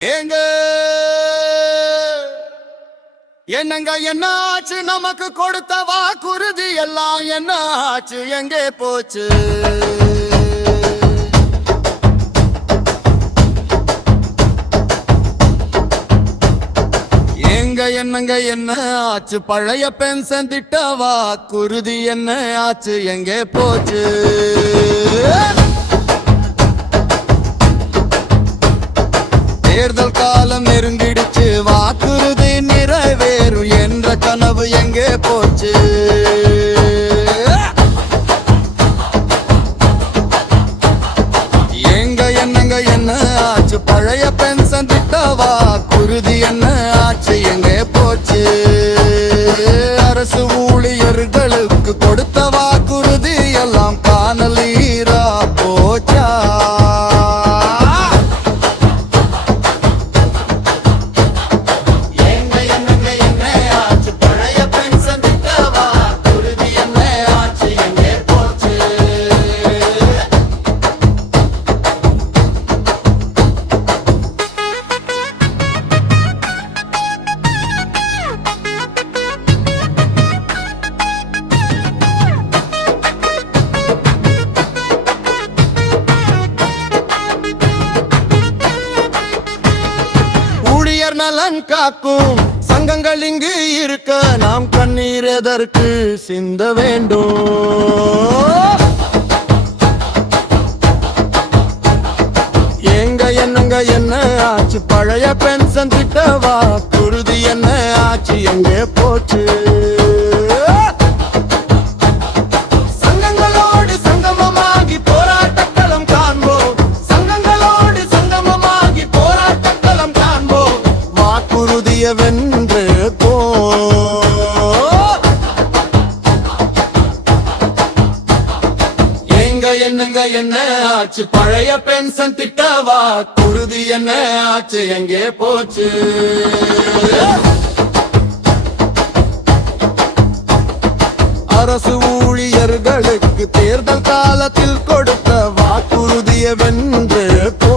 ஏங்க. என்னங்க என்ன ஆச்சு நமக்கு கொடுத்த வாக்குறுதி எல்லாம் என்ன ஆச்சு எங்கே போச்சு? எங்க என்னங்க என்ன ஆச்சு? பழைய பென்ஷன் திட்ட வாக்குறுதி என்ன ஆச்சு? எங்கே போச்சு? வாக்குறுதி ஊழியர் காக்கும். சங்கங்கள் இங்கு இருக்க நாம் கண்ணீர் எதற்கு சிந்த வேண்டும்? எங்க என்னங்க என்ன ஆச்சு? பழைய பென்ஷன் திட்டவா? குருதி என்ன ஆச்சு? எங்கே போச்சு? என்னங்க என்ன ஆச்சு? பழைய பென்ஷன் திட்ட குருதி என்ன ஆச்சு? எங்கே போச்சு? அரசு ஊழியர்களுக்கு தேர்தல் காலத்தில் கொடுத்த வாக்குறுதிய வென்று போ